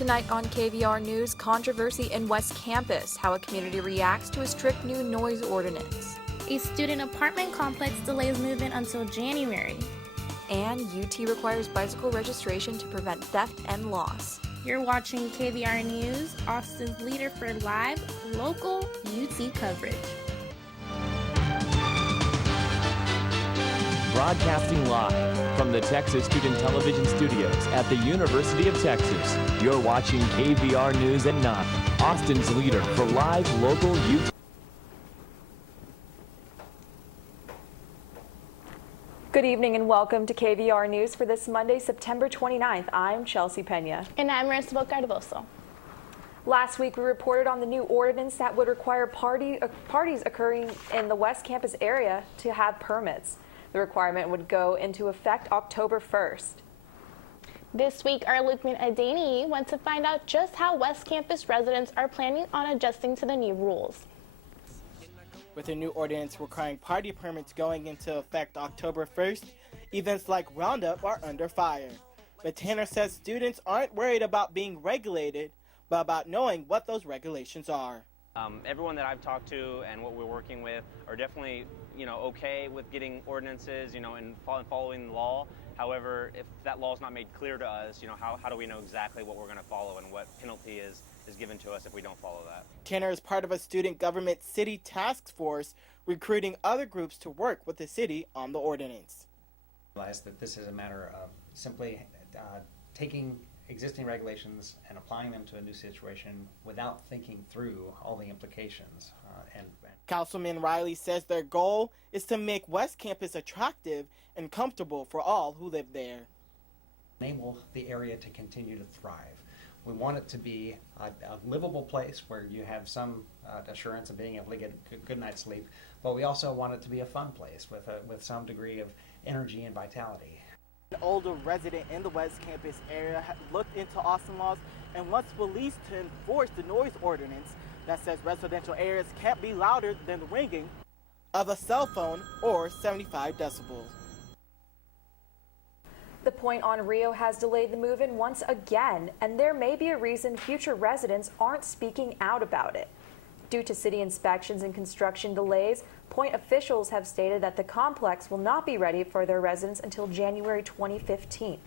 Tonight on KVR News, controversy in West Campus, how a community reacts to a strict new noise ordinance. A student apartment complex delays move-in until January. And UT requires bicycle registration to prevent theft and loss. You're watching KVR News, Austin's leader for live, local UT coverage. Broadcasting live from the Texas Student Television Studios at the University of Texas. You're watching KVR News at 9, Austin's leader for live, local UT. Good evening and welcome to KVR News for this Monday, September 29th. I'm Chelsey Pena. And I'm Marysbel Cardozo. Last week, we reported on the new ordinance that would require parties occurring in the West Campus area to have permits. The requirement would go into effect October 1st. This week, our Lukman Adeni went to find out just how West Campus residents are planning on adjusting to the new rules. With a new ordinance requiring party permits going into effect October 1st, events like Roundup are under fire. But Tanner says students aren't worried about being regulated, but about knowing what those regulations are. Everyone that I've talked to and what we're working with are definitely, okay with getting ordinances, and following the law. However, if that law is not made clear to us, how do we know exactly what we're going to follow and what penalty is given to us if we don't follow that? Tanner is part of a student government city task force recruiting other groups to work with the city on the ordinance. I realize that this is a matter of simply taking existing regulations and applying them to a new situation without thinking through all the implications. Councilman Riley says their goal is to make West Campus attractive and comfortable for all who live there. Enable the area to continue to thrive. We want it to be a livable place where you have some assurance of being able to get a good night's sleep, but we also want it to be a fun place with some degree of energy and vitality. An older resident in the West Campus area looked into Austin laws and wants police to enforce the noise ordinance that says residential areas can't be louder than the ringing of a cell phone or 75 decibels. The Point on Rio has delayed the move-in once again, and there may be a reason future residents aren't speaking out about it. Due to city inspections and construction delays, Point officials have stated that the complex will not be ready for their residents until January 2015.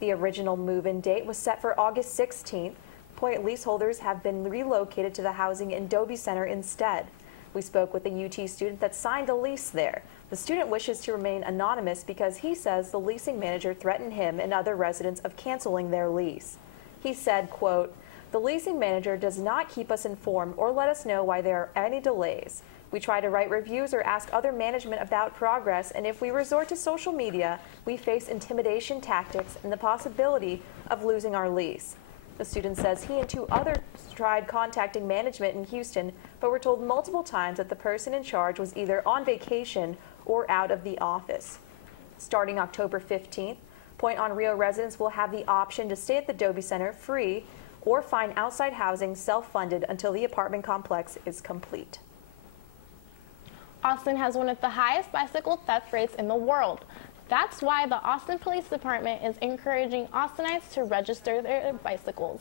The original move-in date was set for August 16th. Point leaseholders have been relocated to the housing in Dobie Center instead. We spoke with a UT student that signed a lease there. The student wishes to remain anonymous because he says the leasing manager threatened him and other residents of canceling their lease. He said, quote, "The leasing manager does not keep us informed or let us know why there are any delays. We try to write reviews or ask other management about progress, and if we resort to social media, we face intimidation tactics and the possibility of losing our lease." The student says he and two others tried contacting management in Houston, but were told multiple times that the person in charge was either on vacation or out of the office. Starting October 15th, Point on Rio residents will have the option to stay at the Dobie Center free or find outside housing self-funded until the apartment complex is complete. Austin has one of the highest bicycle theft rates in the world. That's why the Austin Police Department is encouraging Austinites to register their bicycles.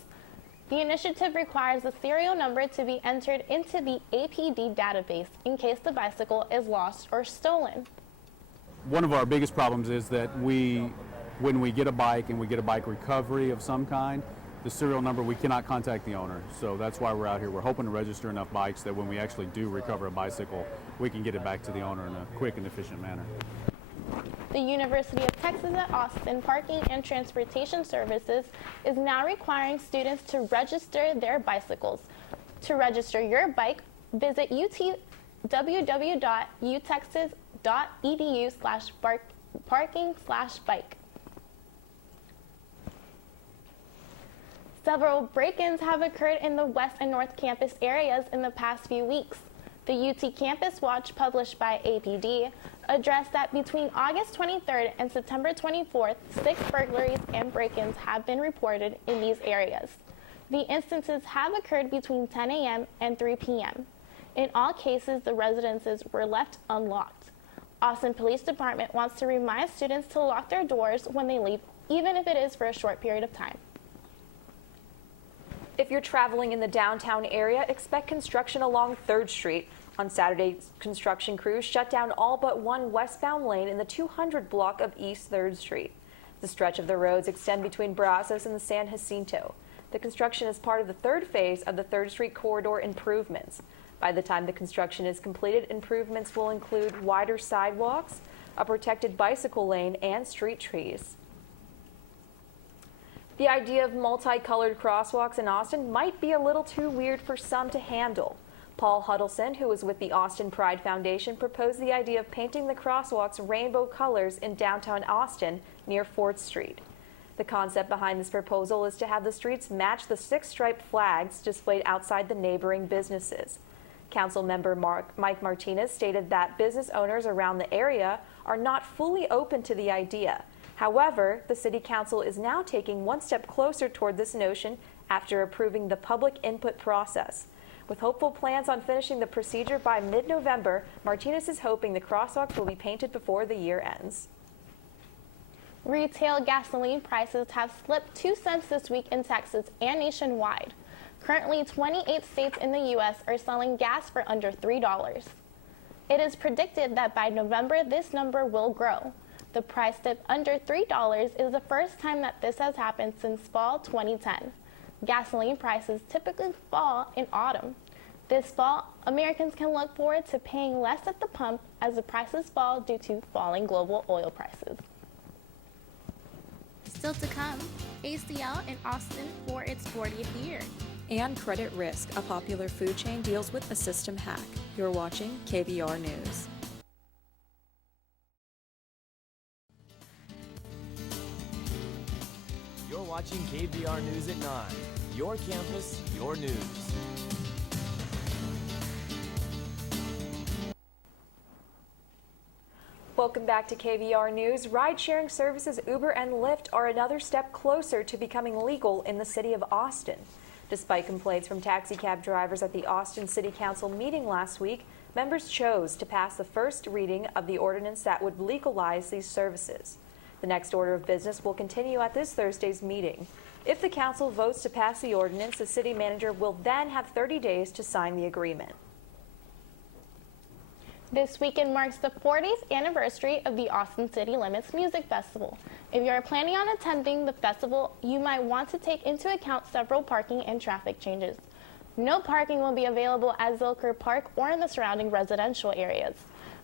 The initiative requires the serial number to be entered into the APD database in case the bicycle is lost or stolen. One of our biggest problems is that when we get a bike and we get a bike recovery of some kind, the serial number, we cannot contact the owner. So that's why we're out here. We're hoping to register enough bikes that when we actually do recover a bicycle, we can get it back to the owner in a quick and efficient manner. The University of Texas at Austin Parking and Transportation Services is now requiring students to register their bicycles. To register your bike, visit www.utexas.edu/parking/bike. Several break-ins have occurred in the West and North Campus areas in the past few weeks. The UT Campus Watch, published by APD, addressed that between August 23rd and September 24th, 6 burglaries and break-ins have been reported in these areas. The instances have occurred between 10 a.m. and 3 p.m. In all cases, the residences were left unlocked. Austin Police Department wants to remind students to lock their doors when they leave, even if it is for a short period of time. If you're traveling in the downtown area, expect construction along 3rd Street. On Saturday, construction crews shut down all but one westbound lane in the 200 block of East 3rd Street. The stretch of the roads extend between Brazos and the San Jacinto. The construction is part of the 3rd phase of the 3rd Street corridor improvements. By the time the construction is completed, improvements will include wider sidewalks, a protected bicycle lane, and street trees. The idea of multicolored crosswalks in Austin might be a little too weird for some to handle. Paul Huddleston, who was with the Austin Pride Foundation, proposed the idea of painting the crosswalks rainbow colors in downtown Austin near 4th Street. The concept behind this proposal is to have the streets match the 6 striped flags displayed outside the neighboring businesses. Council member Mike Martinez stated that business owners around the area are not fully open to the idea. However, the City Council is now taking one step closer toward this notion after approving the public input process. With hopeful plans on finishing the procedure by mid-November, Martinez is hoping the crosswalks will be painted before the year ends. Retail gasoline prices have slipped 2 cents this week in Texas and nationwide. Currently, 28 states in the U.S. are selling gas for under $3. It is predicted that by November, this number will grow. The price dip under $3 is the first time that this has happened since fall 2010. Gasoline prices typically fall in autumn. This fall, Americans can look forward to paying less at the pump as the prices fall due to falling global oil prices. Still to come, ACL in Austin for its 40th year. And Credit Risk, a popular food chain, deals with a system hack. You're watching KVR News. You're watching KVR News at 9. Your campus, your news. Welcome back to KVR News. Ride-sharing services Uber and Lyft are another step closer to becoming legal in the city of Austin. Despite complaints from taxicab drivers at the Austin City Council meeting last week, members chose to pass the first reading of the ordinance that would legalize these services. The next order of business will continue at this Thursday's meeting. If the council votes to pass the ordinance, the city manager will then have 30 days to sign the agreement. This weekend marks the 40th anniversary of the Austin City Limits Music Festival. If you are planning on attending the festival, you might want to take into account several parking and traffic changes. No parking will be available at Zilker Park or in the surrounding residential areas.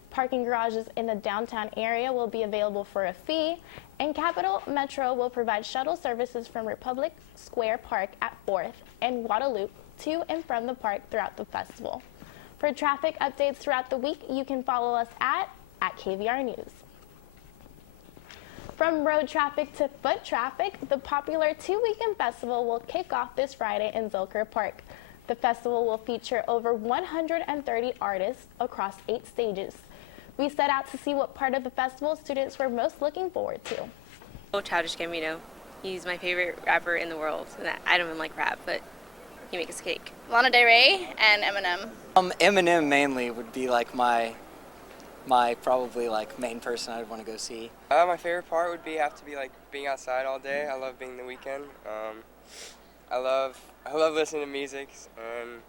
Parking garages in the downtown area will be available for a fee, and Capital Metro will provide shuttle services from Republic Square Park at 4th and Guadalupe to and from the park throughout the festival. For traffic updates throughout the week, you can follow us at KVR News. From road traffic to foot traffic, the popular 2-weekend festival will kick off this Friday in Zilker Park. The festival will feature over 130 artists across 8 stages. We set out to see what part of the festival students were most looking forward to. Childish Gambino. He's my favorite rapper in the world. I don't even like rap, but he makes a cake. Lana Del Rey and Eminem. Eminem mainly would be like my probably like main person I'd want to go see. My favorite part would have to be like being outside all day. I love being the weekend. I love listening to music, and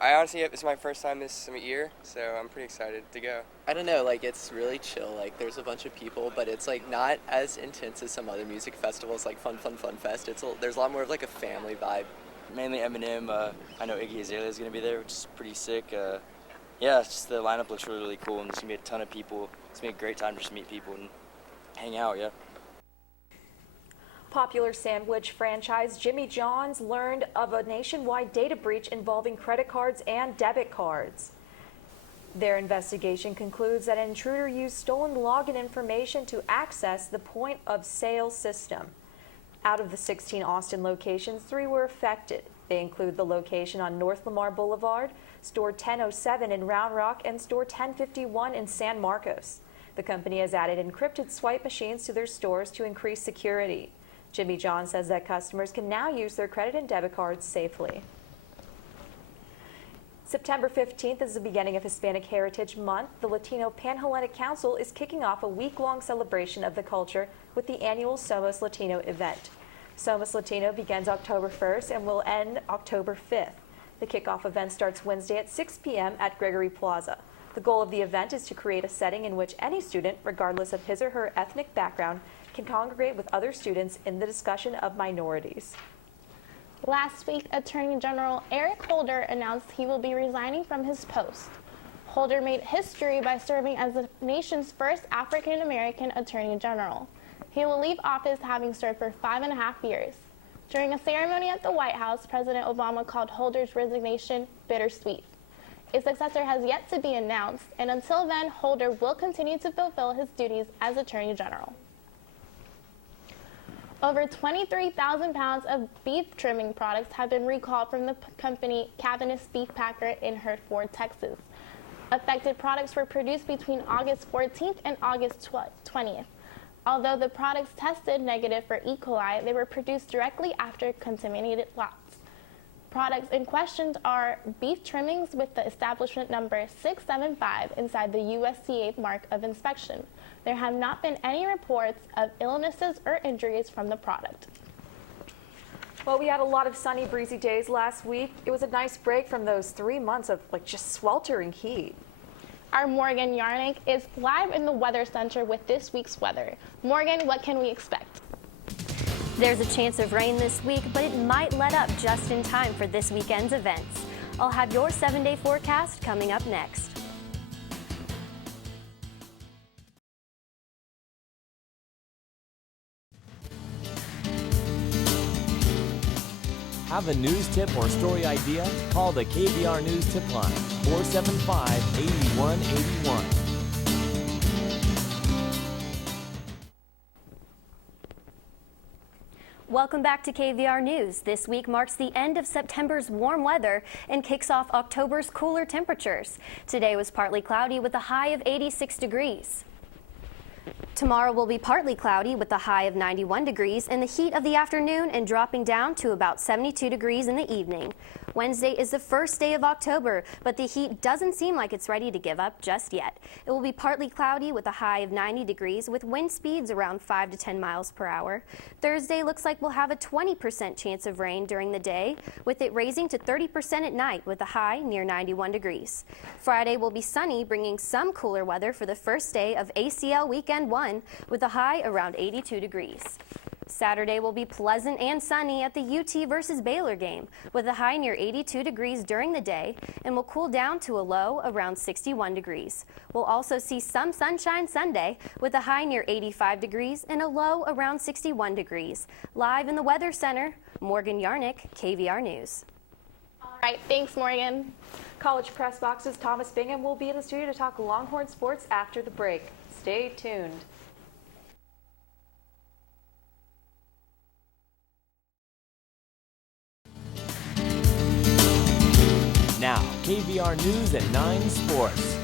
I honestly, it's my first time this year, so I'm pretty excited to go. I don't know, like it's really chill, like there's a bunch of people, but it's like not as intense as some other music festivals like Fun Fest. There's a lot more of like a family vibe. Mainly Eminem. I know Iggy Azalea is going to be there, which is pretty sick. Yeah, it's just the lineup looks really, really cool, and there's going to be a ton of people. It's going to be a great time to just meet people and hang out, yeah. Popular sandwich franchise Jimmy John's learned of a nationwide data breach involving credit cards and debit cards. Their investigation concludes that an intruder used stolen login information to access the point-of-sale system. Out of the 16 Austin locations, 3 were affected. They include the location on North Lamar Boulevard, Store 1007 in Round Rock, and Store 1051 in San Marcos. The company has added encrypted swipe machines to their stores to increase security. Jimmy John says that customers can now use their credit and debit cards safely. September 15th is the beginning of Hispanic Heritage Month. The Latino Pan-Hellenic Council is kicking off a week-long celebration of the culture with the annual Somos Latino event. Somos Latino begins October 1st and will end October 5th. The kickoff event starts Wednesday at 6 p.m. at Gregory Plaza. The goal of the event is to create a setting in which any student, regardless of his or her ethnic background, can congregate with other students in the discussion of minorities. Last week, Attorney General Eric Holder announced he will be resigning from his post. Holder made history by serving as the nation's first African-American Attorney General. He will leave office having served for 5.5 years. During a ceremony at the White House, President Obama called Holder's resignation bittersweet. A successor has yet to be announced, and until then, Holder will continue to fulfill his duties as Attorney General. Over 23,000 pounds of beef trimming products have been recalled from the company Cabinet's Beef Packer in Hertford, Texas. Affected products were produced between August 14th and August 20th. Although the products tested negative for E. coli, they were produced directly after contaminated lots. Products in question are beef trimmings with the establishment number 675 inside the USDA mark of inspection. There have not been any reports of illnesses or injuries from the product. Well, we had a lot of sunny, breezy days last week. It was a nice break from those 3 months of just sweltering heat. Our Morgan Yarnik is live in the Weather Center with this week's weather. Morgan, what can we expect? There's a chance of rain this week, but it might let up just in time for this weekend's events. I'll have your 7-day forecast coming up next. Have a news tip or story idea? Call the KVR News Tip Line, 475-8181. Welcome back to KVR News. This week marks the end of September's warm weather and kicks off October's cooler temperatures. Today was partly cloudy with a high of 86 degrees. Tomorrow will be partly cloudy with a high of 91 degrees in the heat of the afternoon and dropping down to about 72 degrees in the evening. Wednesday is the first day of October, but the heat doesn't seem like it's ready to give up just yet. It will be partly cloudy with a high of 90 degrees with wind speeds around 5 to 10 miles per hour. Thursday looks like we'll have a 20% chance of rain during the day, with it raising to 30% at night with a high near 91 degrees. Friday will be sunny, bringing some cooler weather for the first day of ACL Weekend 1 with a high around 82 degrees. Saturday will be pleasant and sunny at the UT versus Baylor game with a high near 82 degrees during the day and will cool down to a low around 61 degrees. We'll also see some sunshine Sunday with a high near 85 degrees and a low around 61 degrees. Live in the Weather Center, Morgan Yarnik, KVR News. All right, thanks, Morgan. College Press Box's Thomas Bingham will be in the studio to talk Longhorn sports after the break. Stay tuned. Now, KVR News at 9 Sports.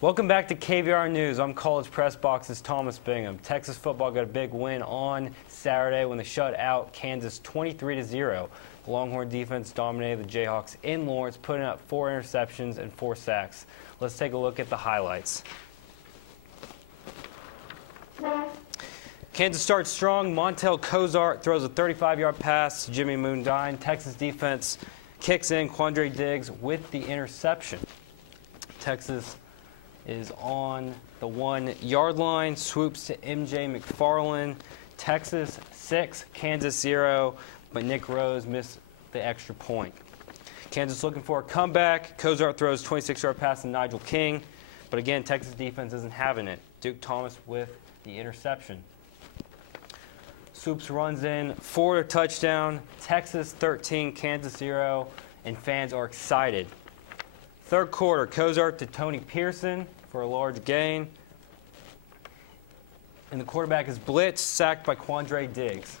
Welcome back to KVR News. I'm College Press Box's Thomas Bingham. Texas football got a big win on Saturday when they shut out Kansas 23-0. The Longhorn defense dominated the Jayhawks in Lawrence, putting up 4 interceptions and 4 sacks. Let's take a look at the highlights. Kansas starts strong. Montel Cozart throws a 35-yard pass to Jimmy Moondine. Texas defense kicks in. Quandre Diggs with the interception. Texas is on the 1-yard line, swoops to MJ McFarland. Texas 6, Kansas 0, but Nick Rose missed the extra point. Kansas looking for a comeback. Cozart throws 26-yard pass to Nigel King, but again, Texas defense isn't having it. Duke Thomas with the interception. Swoops runs in for a touchdown. Texas 13, Kansas 0, and fans are excited. Third quarter, Cozart to Tony Pearson for a large gain. And the quarterback is blitzed, sacked by Quandre Diggs.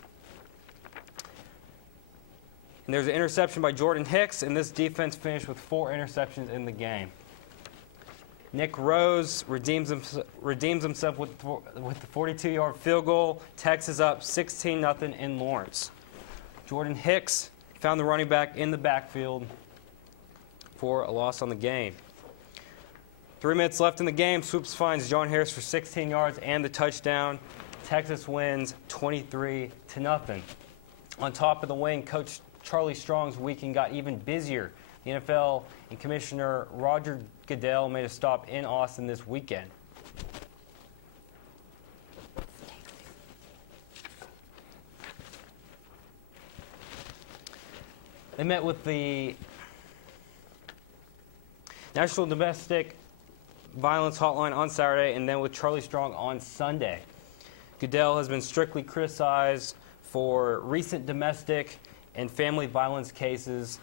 And there's an interception by Jordan Hicks, and this defense finished with 4 interceptions in the game. Nick Rose redeems himself with the 42-yard field goal. Texas up 16-0 in Lawrence. Jordan Hicks found the running back in the backfield for a loss on the game. 3 minutes left in the game. Swoops finds John Harris for 16 yards and the touchdown. Texas wins 23-0. On top of the win, Coach Charlie Strong's weekend got even busier. The NFL and Commissioner Roger Goodell made a stop in Austin this weekend. They met with the National Domestic Violence Hotline on Saturday and then with Charlie Strong on Sunday. Goodell has been strictly criticized for recent domestic and family violence cases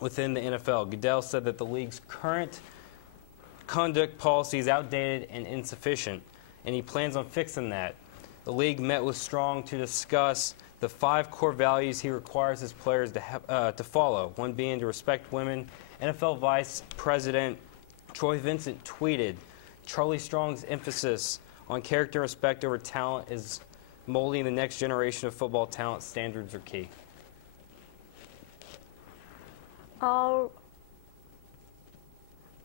within the NFL. Goodell said that the league's current conduct policy is outdated and insufficient, and he plans on fixing that. The league met with Strong to discuss the 5 core values he requires his players to follow, one being to respect women. NFL Vice President Troy Vincent tweeted, Charlie Strong's emphasis on character and respect over talent is molding the next generation of football talent. Standards are key. All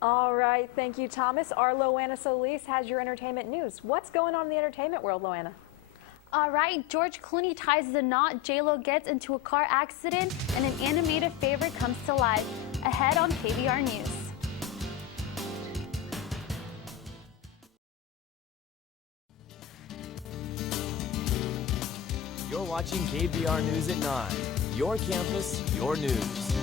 right, thank you, Thomas. Our Loana Solis has your entertainment news. What's going on in the entertainment world, Loana? All right, George Clooney ties the knot, J-Lo gets into a car accident, and an animated favorite comes to life. Ahead on KVR News. You're watching KVR News at 9. Your campus, your news.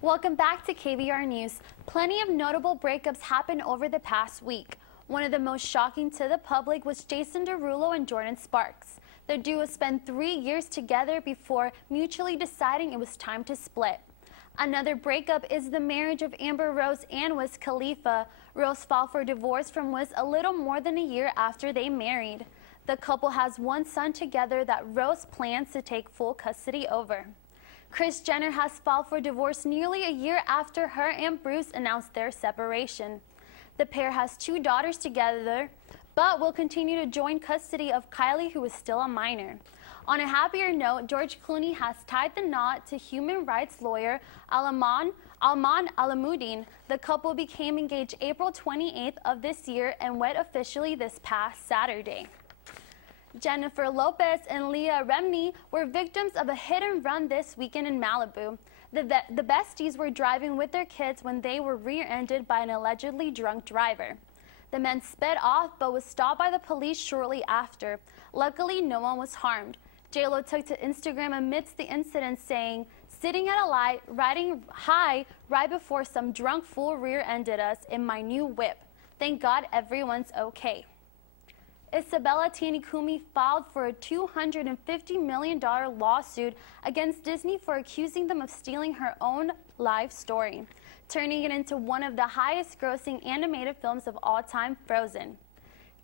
Welcome back to KVR News. Plenty of notable breakups happened over the past week. One of the most shocking to the public was Jason Derulo and Jordan Sparks. The duo spent 3 years together before mutually deciding it was time to split. Another breakup is the marriage of Amber Rose and Wiz Khalifa. Rose filed for divorce from Wiz a little more than a year after they married. The couple has one son together that Rose plans to take full custody over. Kris Jenner has filed for divorce nearly a year after her and Bruce announced their separation. The pair has 2 daughters together, but will continue to join custody of Kylie, who is still a minor. On a happier note, George Clooney has tied the knot to human rights lawyer Alman Alamuddin. The couple became engaged April 28th of this year and wed officially this past Saturday. Jennifer Lopez and Leah Remini were victims of a hit and run this weekend in Malibu. The besties were driving with their kids when they were rear-ended by an allegedly drunk driver. The men sped off but was stopped by the police shortly after. Luckily, no one was harmed. J-Lo took to Instagram amidst the incident saying, "Sitting at a light, riding high right before some drunk fool rear-ended us in my new whip. Thank God everyone's okay." Isabella Tanicoumi filed for a $250 million lawsuit against Disney for accusing them of stealing her own life story, turning it into one of the highest-grossing animated films of all time, Frozen.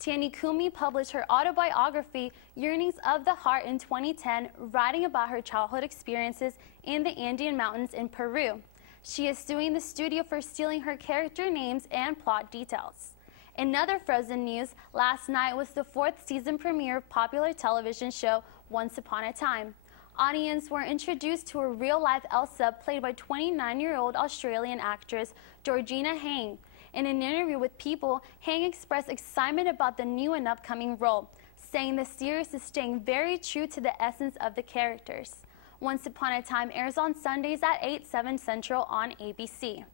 Tanicoumi published her autobiography, Yearnings of the Heart, in 2010, writing about her childhood experiences in the Andean Mountains in Peru. She is suing the studio for stealing her character names and plot details. In other Frozen news, last night was the 4th season premiere of popular television show Once Upon a Time. Audience were introduced to a real-life Elsa played by 29-year-old Australian actress Georgina Hang. In an interview with People, Hang expressed excitement about the new and upcoming role, saying the series is staying very true to the essence of the characters. Once Upon a Time airs on Sundays at 8/7 Central on ABC.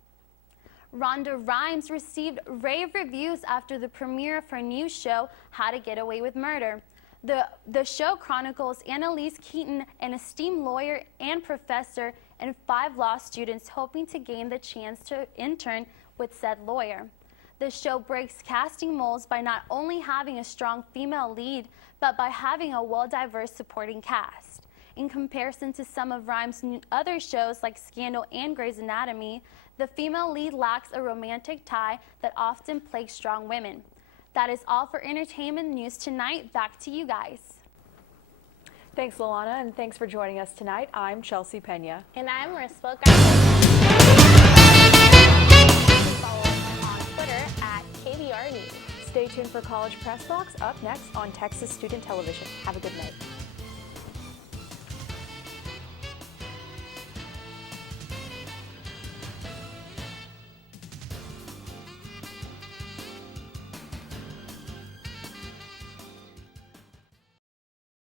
Rhonda Rhimes received rave reviews after the premiere of her new show, How to Get Away with Murder. The show chronicles Annalise Keaton, an esteemed lawyer and professor, and 5 law students hoping to gain the chance to intern with said lawyer. The show breaks casting molds by not only having a strong female lead, but by having a well-diverse supporting cast. In comparison to some of Rhimes' other shows like Scandal and Grey's Anatomy, the female lead lacks a romantic tie that often plagues strong women. That is all for entertainment news tonight. Back to you guys. Thanks, Loana, and thanks for joining us tonight. I'm Chelsey Pena. And I'm Marysbel. Follow us on Twitter at KVR News. Stay tuned for College Press Box up next on Texas Student Television. Have a good night.